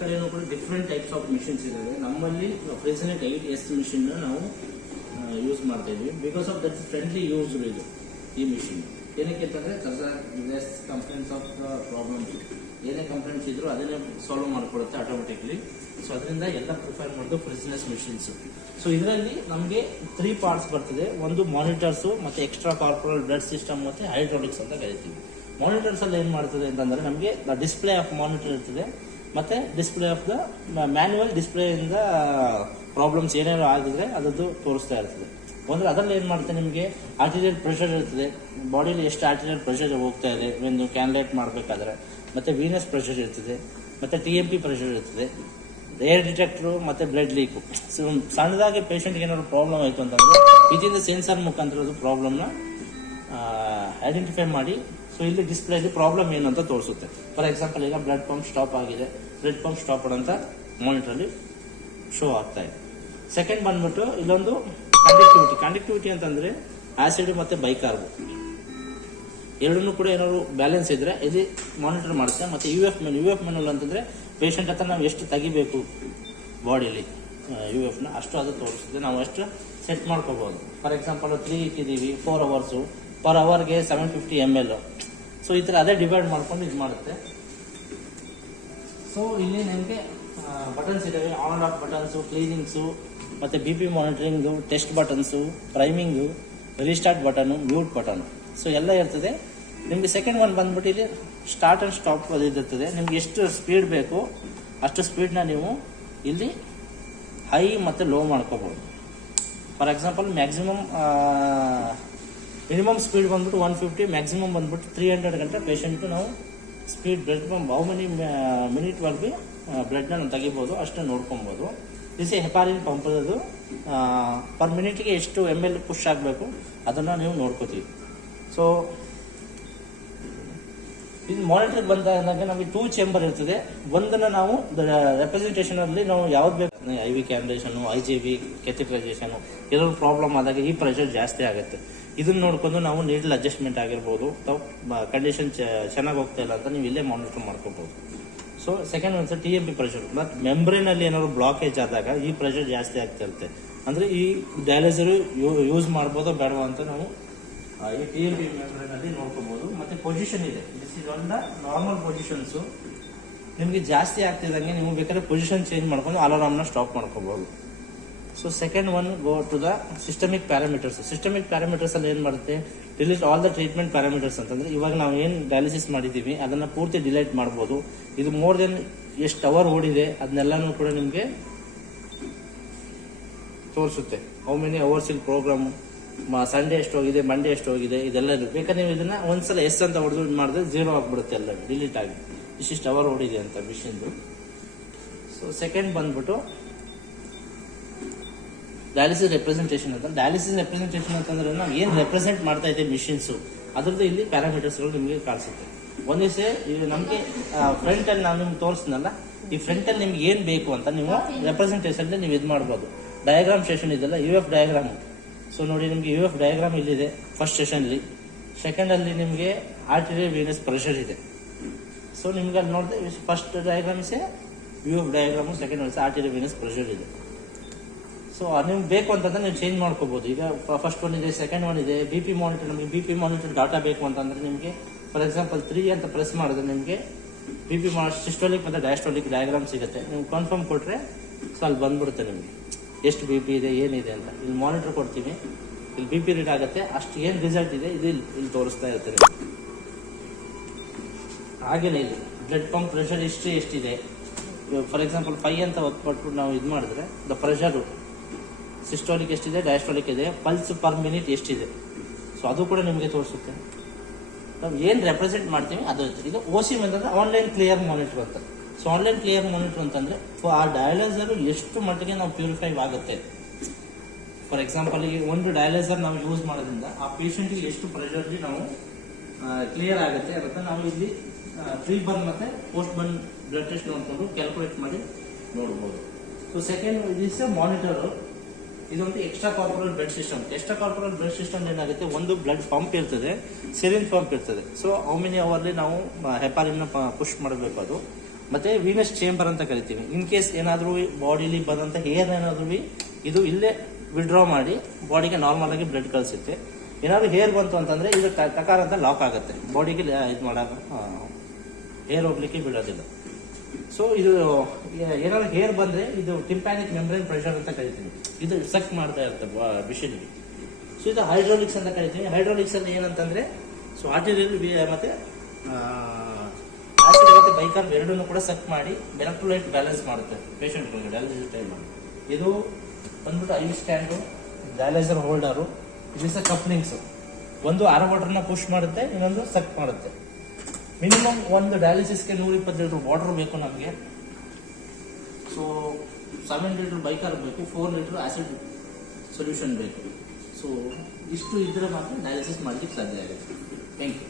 ಕಡೆನೂ ಕೂಡ different types of machines ಇದ್ದಾವೆ. ನಮ್ಮಲ್ಲಿ ಫ್ರೆಸನೆಟ್ 8S ಮಿಷಿನ್ ನಾವು ಯೂಸ್ ಮಾಡ್ತಾ ಇದ್ವಿ. Because of that friendly use ಇದು ಈ ಮಿಷಿನ್. ಏನಕ್ಕೆ ಅಂತಂದ್ರೆ less complaints of the problems, ಏನೇ ಕಂಪ್ಲೇಂಟ್ಸ್ ಇದ್ರು ಅದನ್ನೇ ಸಾಲ್ವ್ ಮಾಡ್ಕೊಡುತ್ತೆ ಆಟೋಮೆಟಿಕ್ಲಿ. ಸೊ ಅದರಿಂದ ಎಲ್ಲ ಪ್ರಿಫರ್ ಮಾಡೋದು ಫ್ರೆಸ್ನೆಸ್ ಮಿಷಿನ್ಸ್. ಸೊ ಇದರಲ್ಲಿ ನಮಗೆ 3 ಪಾರ್ಟ್ಸ್ ಬರ್ತದೆ. ಒಂದು ಮಾನಿಟರ್ಸ್, ಮತ್ತೆ ಎಕ್ಸ್ಟ್ರಾ ಕಾರ್ಪೊರಲ್ ಬ್ಲಡ್ ಸಿಸ್ಟಮ್, ಮತ್ತೆ ಹೈಡ್ರಾಲಿಕ್ಸ್ ಅಂತ ಕರಿತೀವಿ. ಮಾನಿಟರ್ಸ್ ಅಲ್ಲಿ ಏನ್ ಮಾಡ್ತದೆ ಅಂತಂದ್ರೆ ನಮಗೆ ಡಿಸ್ಪ್ಲೇ ಆಫ್ ಮಾನಿಟರ್ ಇರ್ತದೆ, ಮತ್ತೆ display of the manual display ಇಂದ ಪ್ರಾಬ್ಲಮ್ಸ್ ಏನೇನೋ ಆಗಿದ್ರೆ ಅದದ್ದು ತೋರಿಸ್ತಾ ಇರ್ತದೆ. ಅಂದ್ರೆ ಅದರಲ್ಲಿ ಏನ್ ಮಾಡುತ್ತೆ, ನಿಮಗೆ ಆರ್ಟಿರಿಯಲ್ ಪ್ರೆಷರ್ ಇರ್ತದೆ, ಬಾಡಿಲಿ ಎಷ್ಟು ಆರ್ಟಿರಿಯಲ್ ಪ್ರೆಷರ್ ಹೋಗ್ತಾ ಇದೆ ಒಂದು ಕ್ಯಾನ್ಲೇಟ್ ಮಾಡಬೇಕಾದ್ರೆ, ಮತ್ತೆ ವೀನಸ್ ಪ್ರೆಷರ್ ಇರ್ತದೆ, ಮತ್ತೆ TMP ಪ್ರೆಷರ್ ಇರ್ತದೆ, ಏರ್ ಡಿಟೆಕ್ಟರ್, ಮತ್ತೆ ಬ್ಲಡ್ ಲೀಕ್. ಸಣ್ಣದಾಗಿ ಪೇಷಂಟ್ಗೆ ಏನಾದ್ರು ಪ್ರಾಬ್ಲಮ್ ಆಯಿತು ಅಂತಂದ್ರೆ ವಿತಿನ್ ದ ಸೆನ್ಸರ್ ಮುಖಾಂತರ ಅದು ಪ್ರಾಬ್ಲಮ್ನ ಐಡೆಂಟಿಫೈ ಮಾಡಿ ಸೊ ಇಲ್ಲಿ ಡಿಸ್ಪ್ಲೇಲಿ ಪ್ರಾಬ್ಲಮ್ ಏನು ಅಂತ ತೋರಿಸುತ್ತೆ. ಫಾರ್ ಎಕ್ಸಾಂಪಲ್ ಈಗ ಬ್ಲಡ್ ಪಂಪ್ ಸ್ಟಾಪ್ ಆಗಿದೆ, ಬ್ಲಡ್ ಪಂಪ್ ಸ್ಟಾಪ್ ಅಂತ ಮಾನಿಟರಲ್ಲಿ ಶೋ ಆಗ್ತಾ ಇದೆ. ಸೆಕೆಂಡ್ ಬಂದ್ಬಿಟ್ಟು ಇಲ್ಲೊಂದು ಕಂಡಕ್ಟಿವಿಟಿ ಅಂತಂದ್ರೆ ಆಸಿಡ್ ಮತ್ತೆ ಬೈಕಾರ್ಬ್ ಎರಡನ್ನೂ ಕೂಡ ಏನಾದ್ರು ಬ್ಯಾಲೆನ್ಸ್ ಇದ್ರೆ ಇಲ್ಲಿ ಮಾನಿಟರ್ ಮಾಡುತ್ತೆ. ಮತ್ತೆ UF ಮೆನುವಲ್ ಅಂತಂದ್ರೆ ಪೇಷಂಟ್ ಹತ್ರ ನಾವು ಎಷ್ಟು ತೆಗಿಬೇಕು ಬಾಡಿಲಿ UFನ ಅಷ್ಟು ಅದು ತೋರಿಸುತ್ತೆ. ನಾವು ಅಷ್ಟು ಸೆಟ್ ಮಾಡ್ಕೋಬಹುದು. ಫಾರ್ ಎಕ್ಸಾಂಪಲ್ 3 ಇಟ್ಟಿದ್ದೀವಿ, 4 ಅವರ್ಸು, ಪರ್ ಅವರ್ಗೆ 750 ml. ಸೊ ಈ ತರ ಅದೇ ಡಿವೈಡ್ ಮಾಡ್ಕೊಂಡು ಇದು ಮಾಡುತ್ತೆ. ಸೊ ಇಲ್ಲಿ ನಿಮಗೆ ಬಟನ್ಸ್ ಇದಾವೆ, on and off buttons, cleanings, ಮತ್ತೆ BP monitoring, test buttons, priming, restart button, mute button. So ಎಲ್ಲ ಇರ್ತದೆ. ನಿಮ್ಗೆ ಸೆಕೆಂಡ್ ಒನ್ ಬಂದ್ಬಿಟ್ಟು ಇಲ್ಲಿ ಸ್ಟಾರ್ಟ್ ಅಂಡ್ ಸ್ಟಾಪ್ ಇರ್ತದೆ. ನಿಮ್ಗೆ ಎಷ್ಟು ಸ್ಪೀಡ್ ಬೇಕು ಅಷ್ಟು ಸ್ಪೀಡ್ನ ನೀವು ಇಲ್ಲಿ ಹೈ ಮತ್ತು ಲೋ ಮಾಡ್ಕೋಬಹುದು. ಫಾರ್ ಎಕ್ಸಾಂಪಲ್ ಮಿನಿಮಮ್ ಸ್ಪೀಡ್ ಬಂದ್ಬಿಟ್ಟು 150, ಮ್ಯಾಕ್ಸಿಮಮ್ ಬಂದ್ಬಿಟ್ಟು 300 ಗಂಟೆ ಪೇಷಂಟ್ ನಾವು speed blood pump how many minute ವರ್ಗೆ ಬ್ಲಡ್ನ ನಾವು ತೆಗಿಬೋದು ಅಷ್ಟೇ ನೋಡ್ಕೊಬೋದು. ದಿಸ್ ಹೆಪಾರಿನ್ ಪಂಪ್ ಅದು ಪರ್ ಮಿನಿಟ್ಗೆ ಎಷ್ಟು ml ಪುಷ್ ಆಗಬೇಕು ಅದನ್ನು ನೀವು ನೋಡ್ಕೋತೀವಿ. ಸೊ ಇದು ಮಾನಿಟರ್ ಬಂದಾಗ ನಮಗೆ 2 ಚೇಂಬರ್ ಇರ್ತದೆ. ಒಂದನ್ನು ನಾವು ರೆಪ್ರೆಸೆಂಟೇಷನ್ ಅಲ್ಲಿ ನಾವು ಯಾವ್ದು ಬೇಕು IV ಕ್ಯಾನ್ಯುಲೇಷನ್, IJV, ಕೆಥಿಟ್ರೈಸೇಷನ್ ಎಲ್ಲರೂ ಪ್ರಾಬ್ಲಮ್ ಆದಾಗ ಈ ಪ್ರೆಷರ್ ಜಾಸ್ತಿ ಆಗುತ್ತೆ. ಇದನ್ನ ನೋಡ್ಕೊಂಡು ನಾವು ನೀಡಲ್ ಅಡ್ಜಸ್ಟ್ಮೆಂಟ್ ಆಗಿರ್ಬೋದು, ಕಂಡೀಷನ್ ಚೆನ್ನಾಗಿ ಹೋಗ್ತಾ ಇಲ್ಲ ಅಂತ ನೀವು ಇಲ್ಲೇ ಮಾನಿಟರ್ ಮಾಡ್ಕೋಬಹುದು. ಸೊ ಸೆಕೆಂಡ್ ಒಂದು TMP ಪ್ರೆಷರ್, ಬಟ್ ಮೆಂಬ್ರೇನ್ ಅಲ್ಲಿ ಏನಾದ್ರು ಬ್ಲಾಕೇಜ್ ಆದಾಗ ಈ ಪ್ರೆಷರ್ ಜಾಸ್ತಿ ಆಗ್ತಾ ಇರುತ್ತೆ. ಅಂದ್ರೆ ಈ ಡಯಾಲಿಸರ್ ಯೂಸ್ ಮಾಡ್ಬೋದೋ ಬೇಡವಾ ಅಂತ ನಾವು ಈ TMP ಮೆಂಬ್ರೇನ್ ಅಲ್ಲಿ ನೋಡ್ಕೋಬಹುದು. ಮತ್ತೆ ಪೊಸಿಷನ್ ಇದೆ, this is on the normal positions. ನಿಮಗೆ ಜಾಸ್ತಿ ಆಗ್ತಿದ್ದಂಗೆ ನೀವು ಬೇಕಾದ್ರೆ ಪೊಸಿಷನ್ ಚೇಂಜ್ ಮಾಡ್ಕೊಂಡು ಅಲಾರಾಮ್ನ ಸ್ಟಾಪ್ ಮಾಡ್ಕೋಬಹುದು. So second one go to the systemic parameters. Systemic parameters ಅಲ್ಲಿ ಏನ್ ಮಾಡುತ್ತೆ, delete all the treatment parameters ಅಂತಂದ್ರೆ ಇವಾಗ ನಾವು ಏನ್ ಡಯಾಲಿಸಿಸ್ ಮಾಡಿದೀವಿ ಅದನ್ನ ಪೂರ್ತಿ ಡಿಲೀಟ್ ಮಾಡಬಹುದು. ಇದು ಮೋರ್ ದೆನ್ ಎಷ್ಟು ಅವರ್ ಓಡಿದೆ ಅದನ್ನೆಲ್ಲಾನು ಕೂಡ ನಿಮ್ಗೆ ತೋರಿಸುತ್ತೆ. How many hours in programme, Sunday ಎಷ್ಟು ಹೋಗಿದೆ, ಮಂಡೇ ಎಷ್ಟು ಹೋಗಿದೆ, ಇದೆಲ್ಲ ಬೇಕಾದ್ರೆ ನೀವು ಇದನ್ನ ಒಂದ್ಸಲ ಎಸ್ ಅಂತ ಹೊಡೆದು ಮಾಡಿದ್ರೆ 0 ಆಗ್ಬಿಡುತ್ತೆ, ಎಲ್ಲ ಡಿಲೀಟ್ ಆಗಿ ಇಷ್ಟಿಷ್ಟು ಅವರ್ ಓಡಿದೆ ಅಂತ ಮಿಷಿನ್ದು. ಸೊ ಸೆಕೆಂಡ್ ಬಂದ್ಬಿಟ್ಟು ಡಯಾಲಿಸಿಸ್ ರೆಪ್ರೆಸೆಂಟೇಷನ್ ಅಂತ. ಡಯಾಲಿಸಿಸ್ ರೆಪ್ರೆಸೆಂಟೇಷನ್ ಅಂತಂದ್ರೆ ನಾವು ಏನ್ ರೆಪ್ರೆಸೆಂಟ್ ಮಾಡ್ತಾ ಇದ್ದೇವೆ ಮಿಷಿನ್ಸ್ ಅದ್ರದ್ದು ಇಲ್ಲಿ ಪ್ಯಾರಾಮೀಟರ್ಸ್ಗಳು ನಿಮಗೆ ಕಾಣಿಸುತ್ತೆ. ಒಂದ್ ದಿವಸ ನಮಗೆ ಫ್ರಂಟ್ ಅಲ್ಲಿ ನಾವು ನಿಮ್ಗೆ ತೋರಿಸ್ನಲ್ಲ, ಈ ಫ್ರಂಟ್ ಅಲ್ಲಿ ನಿಮ್ಗೆ ಏನ್ ಬೇಕು ಅಂತ ನೀವು ರೆಪ್ರೆಸೆಂಟೇಷನ್ ನೀವು ಇದು ಮಾಡ್ಬೋದು. ಡಯಾಗ್ರಾಮ್ ಸೆಷನ್ ಇದೆಲ್ಲ UF ಡಯಾಗ್ರಾಮ್. ಸೊ ನೋಡಿ ನಿಮ್ಗೆ UF ಡಯಾಗ್ರಾಮ್ ಇಲ್ಲಿದೆ ಫಸ್ಟ್ ಸೆಷನ್ ಅಲ್ಲಿ. ಸೆಕೆಂಡ್ ಅಲ್ಲಿ ನಿಮ್ಗೆ ಆರ್ಟಿರಿಯಲ್ ವೀನಸ್ ಪ್ರೆಷರ್ ಇದೆ. ಸೊ ನಿಮ್ಗೆ ಅಲ್ಲಿ ನೋಡಿದ್ರೆ first diagram is UF diagram, second arterial Venus pressure ಇದೆ. ಸೊ ನಿಮ್ಗೆ ಬೇಕು ಅಂತಂದ್ರೆ ನೀವು ಚೇಂಜ್ ಮಾಡ್ಕೋಬಹುದು. ಈಗ ಫಸ್ಟ್ ಒನ್ ಇದೆ, ಸೆಕೆಂಡ್ ಒನ್ ಇದೆ. BP ಮಾನಿಟರ್, ನಮಗೆ BP ಮಾನಿಟರ್ ಡಾಟಾ ಬೇಕು ಅಂತಂದ್ರೆ ನಿಮಗೆ ಫಾರ್ ಎಕ್ಸಾಂಪಲ್ 3 ಅಂತ ಪ್ರೆಸ್ ಮಾಡಿದ್ರೆ ನಿಮಗೆ BP ಸಿಸ್ಟೋಲಿಕ್ ಮತ್ತೆ ಡಯಾಸ್ಟೋಲಿಕ್ ಡಯಾಗ್ರಾಮ್ ಸಿಗುತ್ತೆ. ನೀವು ಕನ್ಫರ್ಮ್ ಕೊಟ್ರೆ ಸೊ ಅಲ್ಲಿ ಬಂದ್ಬಿಡುತ್ತೆ ನಿಮಗೆ ಎಷ್ಟು BP ಇದೆ ಏನಿದೆ ಅಂತ. ಇಲ್ಲಿ ಮಾನಿಟರ್ ಕೊಡ್ತೀವಿ, ಇಲ್ಲಿ BP ರೀಡ್ ಆಗುತ್ತೆ, ಅಷ್ಟು ಏನ್ ರಿಸಲ್ಟ್ ಇದೆ ಇದು ಇಲ್ಲಿ ತೋರಿಸ್ತಾ ಇರುತ್ತೆ ನಿಮಗೆ. ಹಾಗೇನೆ ಇಲ್ಲಿ ಬ್ಲಡ್ ಪಂಪ್ ಪ್ರೆಷರ್ ಹಿಸ್ಟ್ರಿ ಎಷ್ಟಿದೆ, ಫಾರ್ ಎಕ್ಸಾಂಪಲ್ 5 ಅಂತ ಕೊಟ್ಬಿಟ್ಟು ನಾವು ಇದು ಮಾಡಿದ್ರೆ ದ ಪ್ರೆಷರ್ ಸಿಸ್ಟೋಲಿಕ್ ಎಷ್ಟಿದೆ, ಡಯಾಸ್ಟೋಲಿಕ್ ಇದೆ, ಪಲ್ಸ್ ಪರ್ ಮಿನಿಟ್ ಎಷ್ಟಿದೆ, ಸೊ ಅದು ಕೂಡ ನಿಮಗೆ ತೋರಿಸುತ್ತೆ. ನಾವು ಏನ್ ರೆಪ್ರೆಸೆಂಟ್ ಮಾಡ್ತೀವಿ ಅದು ಇರ್ತದೆ. ಇದು OCM ಅಂತಂದ್ರೆ ಆನ್ಲೈನ್ ಕ್ಲಿಯರ್ ಮಾನಿಟರ್ ಅಂತ. ಸೊ ಆನ್ಲೈನ್ ಕ್ಲಿಯರ್ ಮಾನಿಟರ್ ಅಂತಂದ್ರೆ ಆ ಡಯಾಲೈಸರ್ ಎಷ್ಟು ಮಟ್ಟಿಗೆ ನಾವು ಪ್ಯೂರಿಫೈ ಆಗುತ್ತೆ. ಫಾರ್ ಎಕ್ಸಾಂಪಲ್ ಈಗ ಒಂದು ಡಯಾಲೈಸರ್ ನಾವು ಯೂಸ್ ಮಾಡೋದ್ರಿಂದ ಆ ಪೇಷಂಟ್ಗೆ ಎಷ್ಟು ಪ್ರೆಷರ್ ನಾವು ಕ್ಲಿಯರ್ ಆಗುತ್ತೆ ಅಂತ ನಾವು ಇಲ್ಲಿ ಪ್ರೀ ಬರ್ನ್ ಮತ್ತೆ ಪೋಸ್ಟ್ ಬರ್ನ್ ಬ್ಲಡ್ ಟೆಸ್ಟ್ ನೋಡ್ಕೊಂಡು ಕ್ಯಾಲ್ಕುಲೇಟ್ ಮಾಡಿ ನೋಡಬಹುದು. So second is monitor. ಇದೊಂದು extra corporeal blood system. Extra corporeal blood system ಏನಾಗುತ್ತೆ, ಒಂದು ಬ್ಲಡ್ ಪಂಪ್ ಇರ್ತದೆ, ಸಿರಿಂಜ್ ಪಂಪ್ ಇರ್ತದೆ. ಸೊ ಹೌ ಮೆನಿ ಅವರ್ಲಿ ನಾವು ಹೆಪಾರಿನ್ ಪುಷ್ ಮಾಡಬೇಕು ಅದು. ಮತ್ತೆ ವೀನಸ್ ಚೇಂಬರ್ ಅಂತ ಕರಿತೀವಿ. ಇನ್ ಕೇಸ್ ಏನಾದರೂ ಬಾಡಿಲಿ ಬಂದಂತ ಹೇರ್ ಏನಾದರೂ ಇದು ಇಲ್ಲೇ ವಿಡ್ರಾ ಮಾಡಿ ಬಾಡಿಗೆ ನಾರ್ಮಲ್ ಆಗಿ ಬ್ಲಡ್ ಕಳಿಸುತ್ತೆ. ಏನಾದ್ರು ಹೇರ್ ಬಂತು ಅಂತಂದ್ರೆ ಇದು ಟಕಾರ ಅಂತ ಲಾಕ್ ಆಗುತ್ತೆ, ಬಾಡಿಗೆ ಇದು ಮಾಡಾಕ ಹೇರ್ ಹೋಗ್ಲಿಕ್ಕೆ ಬಿಡೋದಿಲ್ಲ. ಸೊ ಇದು ಏನಾದ್ರು ಹೇರ್ ಬಂದ್ರೆ ಇದು ಟಿಂಪ್ಯಾನಿಕ್ ಮೆಂಬ್ರೇನ್ ಪ್ರೆಷರ್ ಅಂತ ಕರಿತೀವಿ. ಇದು ಸಕ್ ಮಾಡ್ತಾ ಇರುತ್ತೆ ಮಿಷಿನ್ಗೆ. ಸೊ ಇದು ಹೈಡ್ರಾಲಿಕ್ಸ್ ಅಂತ ಕರಿತೀವಿ. ಹೈಡ್ರಾಲಿಕ್ಸ್ ಅಲ್ಲಿ ಏನಂತಂದ್ರೆ ಸೊ ಆರ್ಟಿರಿಯಲ್ ಮತ್ತೆ ಆಸಿಡ್ ಮತ್ತೆ ಬೈಕಾರ್ಬ್ ಎರಡನ್ನೂ ಕೂಡ ಸಕ್ ಮಾಡಿ ಎಲೆಕ್ಟ್ರೋಲೈಟ್ ಬ್ಯಾಲೆನ್ಸ್ ಮಾಡುತ್ತೆ ಪೇಷಂಟ್ಗಳಿಗೆ ಡಯಾಲಿಸಿಸ್ ಟೈಮ್ ಮಾಡಿ. ಇದು ಬಂದ್ಬಿಟ್ಟು ಐ ಸ್ಟ್ಯಾಂಡು, ಡಯಾಲೈಸರ್ ಹೋಲ್ಡರು, ಇದಿಸ ಕಪ್ಲಿಂಗ್ಸ್. ಒಂದು ಆರ್ ವಾಟರ್ನ ಪುಷ್ ಮಾಡುತ್ತೆ, ಇನ್ನೊಂದು ಸಕ್ ಮಾಡುತ್ತೆ. ಮಿನಿಮಮ್ ಒಂದು ಡಯಾಲಿಸಿಸ್ಗೆ 120 ಲೀಟರ್ ವಾಟರ್ ಬೇಕು ನಮಗೆ. ಸೊ 7 ಲೀಟರ್ ಬೈಕಾರ್ಬ್ ಬೇಕು, 4 ಲೀಟರ್ ಆಸಿಡ್ ಸೊಲ್ಯೂಷನ್ ಬೇಕು. ಸೊ ಇಷ್ಟು ಇದ್ರೆ ಮಾತ್ರ ಡಯಾಲಿಸಿಸ್ ಮಾಡಲಿಕ್ಕೆ ಸಾಧ್ಯ ಆಗುತ್ತೆ. Thank you.